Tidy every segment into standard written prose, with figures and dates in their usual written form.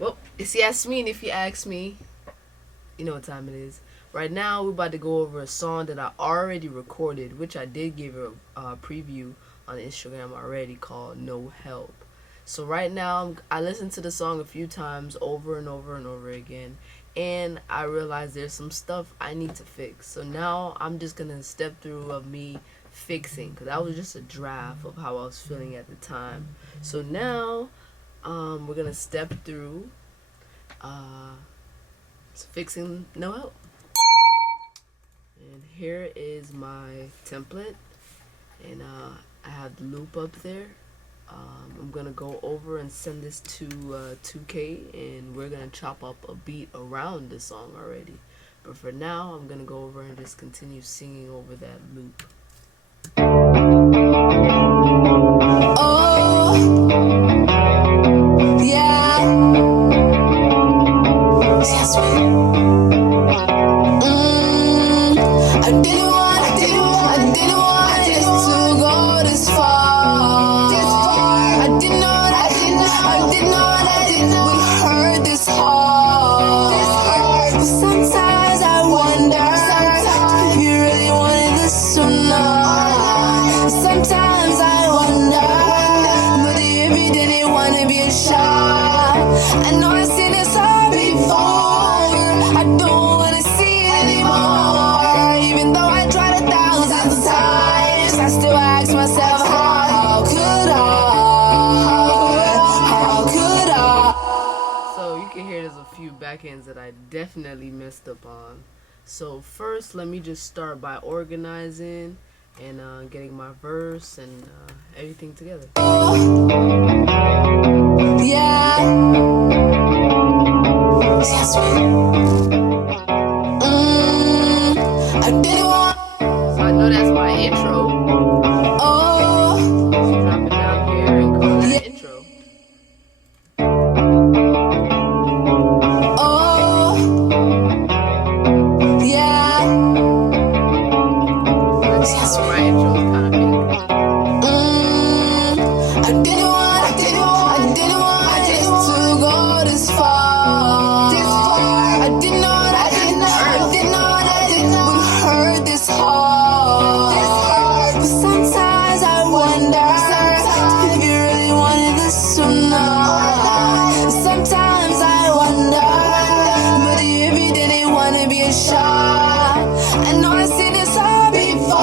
Well, it's Yhasmeen if you ask me. You know what time it is. Right now, we're about to go over a song that I already recorded, which I did give a preview on Instagram already, called No Help. So right now, I listened to the song a few times over and over and over again, and I realized there's some stuff I need to fix. So now I'm just going to step through of me fixing, because that was just a draft of how I was feeling at the time. So now we're going to step through fixing No Help. And here is my template, and I have the loop up there. I'm gonna go over and send this to 2K, and we're gonna chop up a beat around the song already. But for now, I'm gonna go over and just continue singing over that loop. Oh, yeah. Yhasmeen. I didn't want this to go this far. I didn't know that it would hurt this hard. But sometimes I wonder if you really wanted this or not. Sometimes I wonder, but if you didn't want to be a shot. I know I've seen this all before. I don't want to see it anymore. Even though I tried 1,000 times, I still ask myself, how could I? So you can hear there's a few backends that I definitely messed up on. So first, let me just start by organizing and getting my verse and everything together. Yeah. Yhasmeen. I didn't want. So I know that's my intro. Oh, So drop it down here and call that intro. oh, yeah. My intro is kind of pink. I didn't want this to go this far. I didn't know that it would hurt this hard. But sometimes I wonder if you really wanted this or not. Sometimes I wonder, but if you didn't want to be a shot. I know I've seen this all before.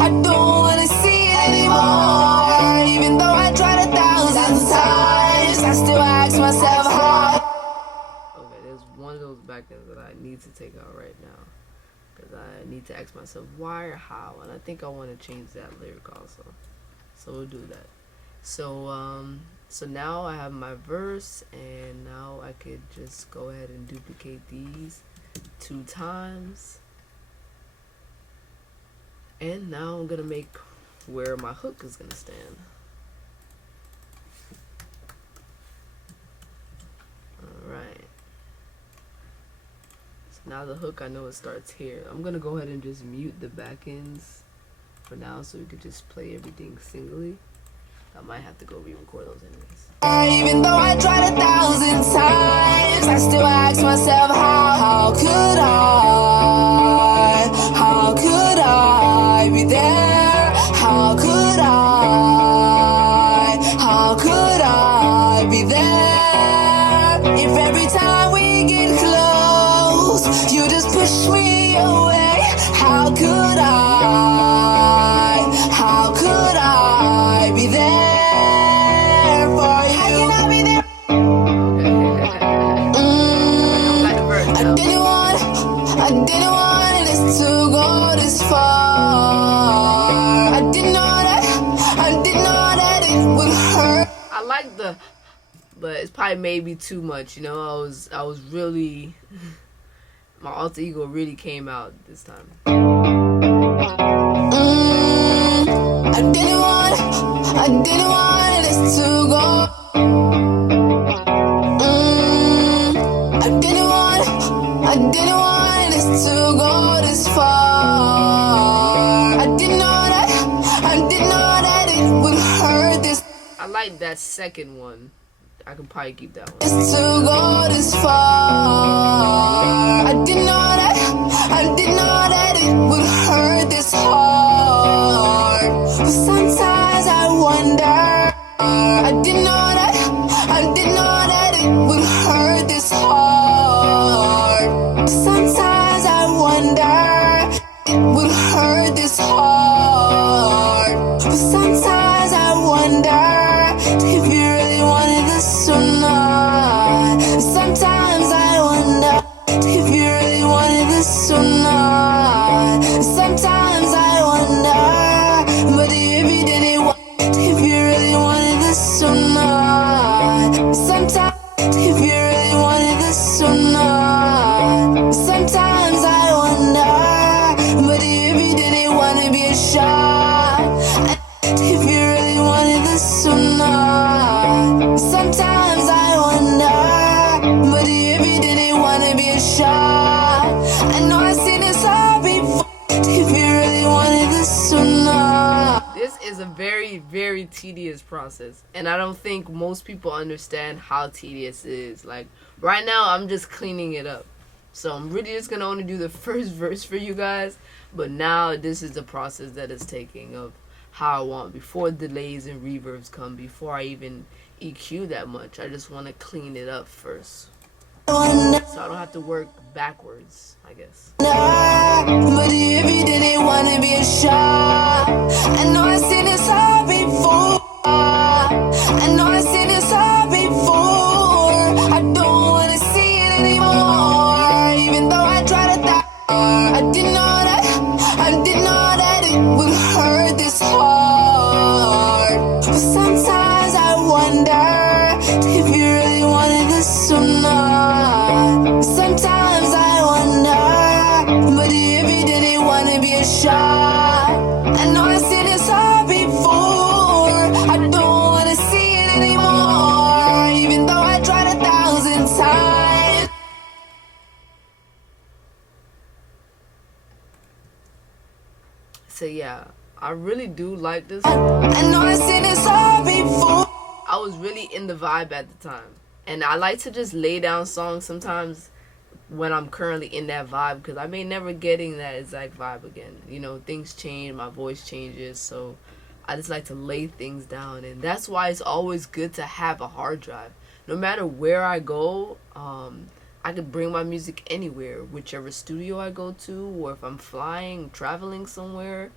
I don't want to see it anymore. Even though I tried 1,000 times, I still ask myself how. Okay, there's one of those backends that I need to take out right now, because I need to ask myself why or how, and I think I want to change that lyric also. So we'll do that. So now I have my verse, and now I could just go ahead and duplicate these 2 times. And now I'm gonna make where my hook is gonna stand. Alright. So now the hook, I know it starts here. I'm gonna go ahead and just mute the back ends for now, so we could just play everything singly. I might have to go re-record those anyways. Even though I tried 1,000 times, I still ask myself how could I be there? How could I be there? If every time we get close, you just push me away, how could I be there for you? How can I be there? I didn't want this to go this far. I didn't know that it would hurt. I like but it's probably maybe too much, you know. I was really my alter ego really came out this time. I didn't want this to go. I didn't want this to go this far. I didn't know that it would hurt this. I like that second one. I could probably keep that one. Just to go this far. I didn't know that it would hurt this hard. But sometimes I wonder. I didn't know that it would hurt this hard. But sometimes I wonder it would hurt this hard. But sometimes I wonder if you really wanted this or not. Sometimes I wonder if you really wanted this or not. Sometimes I wonder, but if you didn't want, if you really wanted this or not. Sometimes if you really wanted this or not. Sometimes I wonder, but if you didn't want to be a shot. If you really wanted this or not. Sometimes I wonder, but if you didn't want to be a shot. I know I've seen this all before. If you really wanted this or not. This is a very, very tedious process, and I don't think most people understand how tedious it is. Like, right now, I'm just cleaning it up. So I'm really just going to only do the first verse for you guys, but now this is the process that it's taking of how I want, before delays and reverbs come, before I even EQ that much. I just want to clean it up first, so I don't have to work backwards, I guess. But if you didn't want to be a shot, I know I've seen this all before. I know I've seen this all before. I don't want to see it anymore, even though I tried to die. I didn't know that it would hurt this hard. But sometimes I wonder if you really wanted this or not. Sometimes I wonder, but if you didn't want to be a shot. I know I've seen this all before. I don't want to see it anymore, even though I tried 1,000 times. So yeah, I really do like this. I know I've seen this all before. I was really in the vibe at the time, and I like to just lay down songs sometimes when I'm currently in that vibe, because I may never get in that exact vibe again. You know, things change, my voice changes, so I just like to lay things down, and that's why it's always good to have a hard drive. No matter where I go, I could bring my music anywhere, whichever studio I go to, or if I'm flying, traveling somewhere,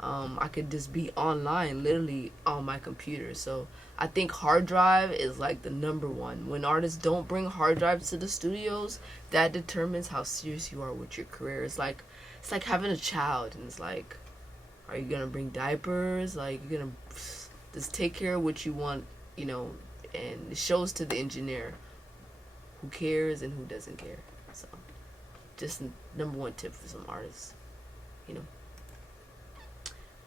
I could just be online, literally on my computer. So I think hard drive is like the number one. When artists don't bring hard drives to the studios, that determines how serious you are with your career. It's like having a child, and it's like, are you gonna bring diapers? Like, you're gonna just take care of what you want, you know, and it shows to the engineer who cares and who doesn't care. So just number one tip for some artists, you know.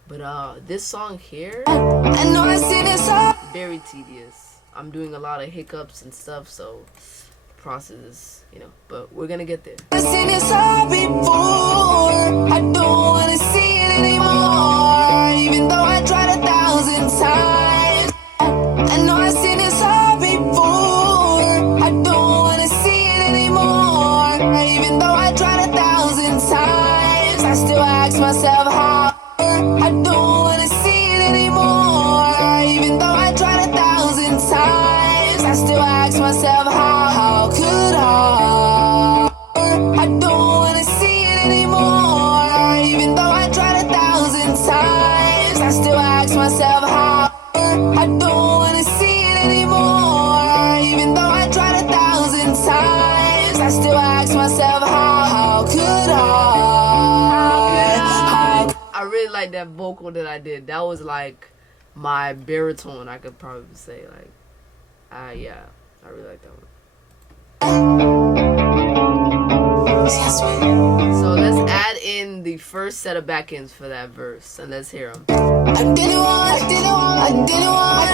But this song here, I know I've seen this all. very tedious. I'm doing a lot of hiccups and stuff, so the process is, you know, but we're gonna get there. I've seen this all before. I don't want to see it anymore, even though I tried 1,000 times. I know I've seen this all before. I don't want to see it anymore, even though I tried 1,000 times. I still ask myself how. I don't want to see it anymore, even though I tried 1,000 times. I still ask myself how could I? I don't want to see it anymore, even though I tried 1,000 times. I still ask myself how. I don't want to see it anymore, even though I tried 1,000 times. I still ask myself how could I? I really like that vocal that I did. That was like my baritone, I could probably say. Like, yeah, I really like that one. So let's add in the first set of back ends for that verse, and let's hear them. I didn't want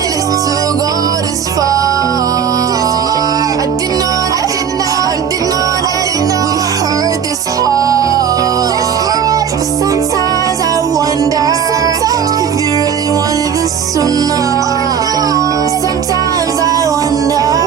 this to go this far. I didn't know that it would hurt this hard. But sometimes I wonder if you really wanted this or not. Sometimes I wonder.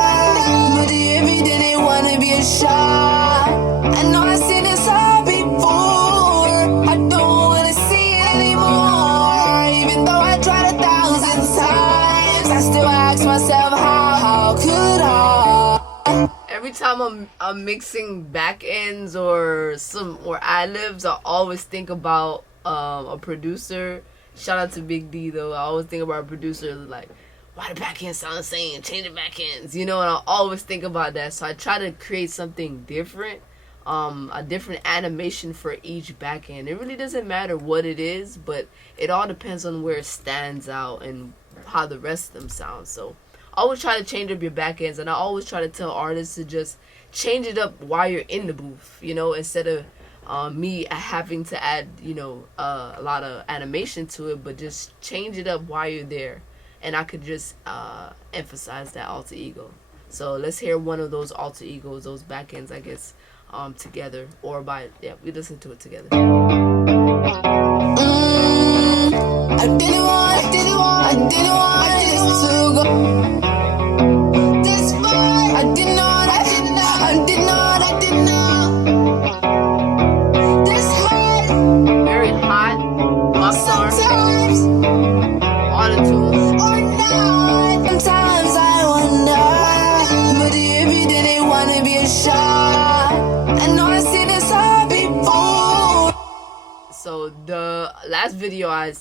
ask myself, how could I? Every time I'm mixing back ends or ad libs, I always think about a producer. Shout out to Big D though. I always think about a producer like, why the back ends sound the same? Change the back ends, you know. And I always think about that. So I try to create something different, a different animation for each back end. It really doesn't matter what it is, but it all depends on where it stands out and how the rest of them sound. So I always try to change up your back ends, and I always try to tell artists to just change it up while you're in the booth, you know, instead of me having to add, you know, a lot of animation to it, but just change it up while you're there. And I could just emphasize that alter ego. So let's hear one of those alter egos, those back ends, I guess, together, or we listen to it together. I didn't want this to go this far. I did not. This hurt. Very hot, rockstar, auto-tune. Or not. Sometimes I wonder, but every day they wanna be a shot. I know I see this all before. So the last video I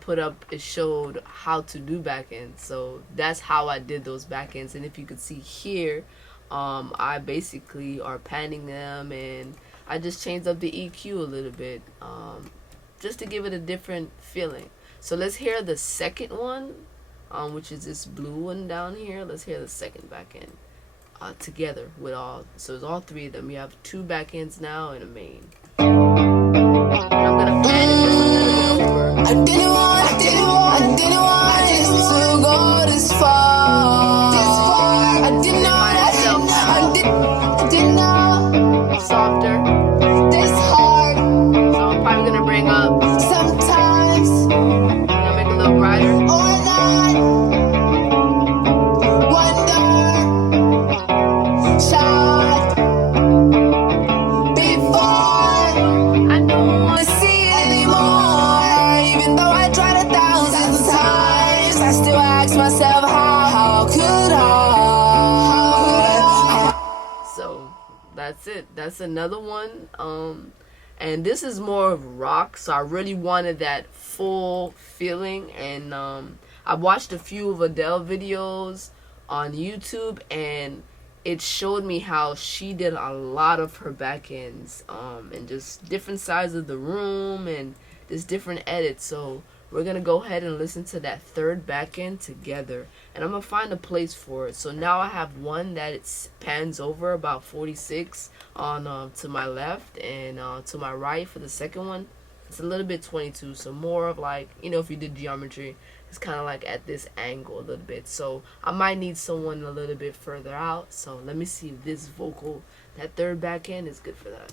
put up, it showed how to do back ends. So that's how I did those back ends. And if you could see here, I basically are panning them, and I just changed up the EQ a little bit, just to give it a different feeling. So let's hear the second one, which is this blue one down here. Let's hear the second back end together with so it's all three of them. You have two back ends now and a main. And I'm gonna pan it just a little bit over. I didn't want this to go this far. I did not. Softer. This hard. So I'm probably gonna bring up. Sometimes. I'm gonna make it a little brighter. Or not. Wonder. Shot. Before. I don't I see it anymore. Even though I tried 1,000 times, I still ask myself, how could I? So that's it. That's another one. And this is more of rock, so I really wanted that full feeling. And I watched a few of Adele videos on YouTube, and it showed me how she did a lot of her back ends, and just different sides of the room and just different edits. So we're gonna go ahead and listen to that third back end together, and I'm gonna find a place for it. So now I have one that it pans over about 46 on to my left, and to my right for the second one it's a little bit 22, so more of like, you know, if you did geometry, it's kind of like at this angle a little bit. So I might need someone a little bit further out. So let me see if this vocal, that third back end, is good for that.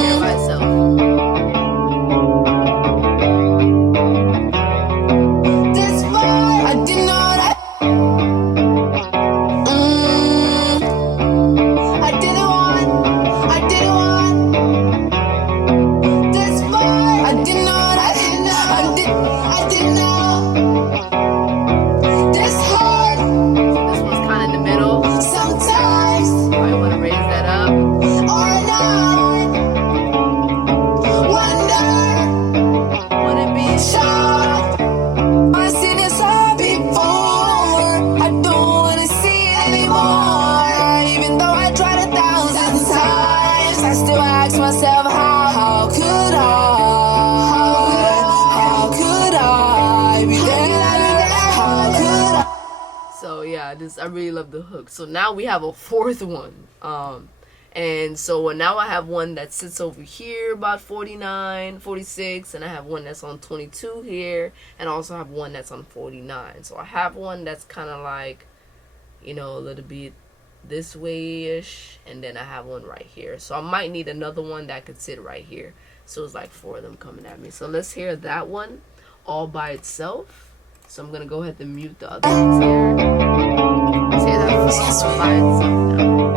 Hear it by itself. I really love the hook. So now we have a fourth one, and so now I have one that sits over here about 49, 46, and I have one that's on 22 here, and I also have one that's on 49. So I have one that's kind of like, you know, a little bit this way-ish, and then I have one right here. So I might need another one that could sit right here. So it's like four of them coming at me. So let's hear that one all by itself. So I'm going to go ahead and mute the other ones here. Let's hear that one all by itself now.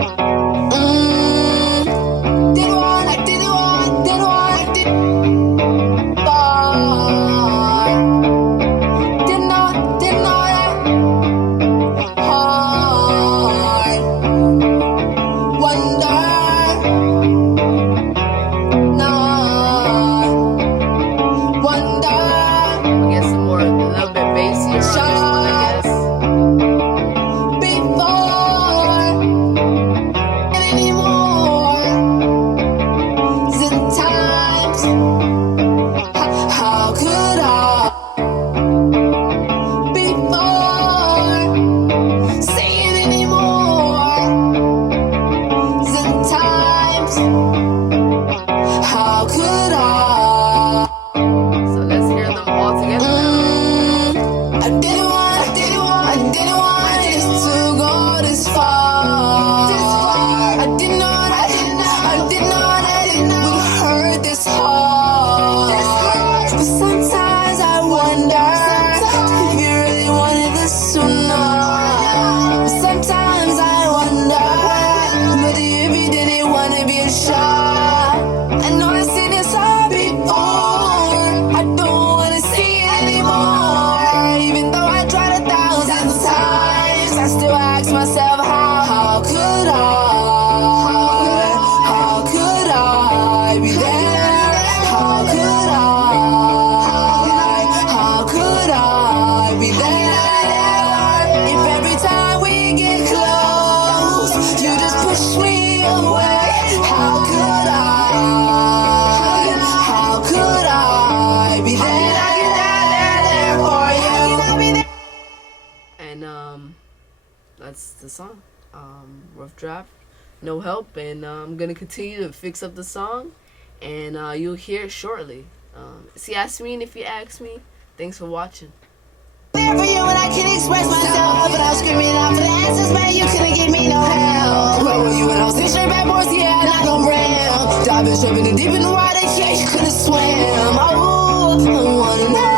the song. Rough draft, no help, and I'm gonna continue to fix up the song, and you'll hear it shortly. It's Yhasmeen, if you ask me. Thanks for watching. There for you and I can express myself, but I was screaming out for the answers, man. You couldn't give me no help. Where were you when I was in straight bad boys? Yeah, not no ram. Diving, swimming deep in the water, yeah, you couldn't swim. Oh, I wanna know.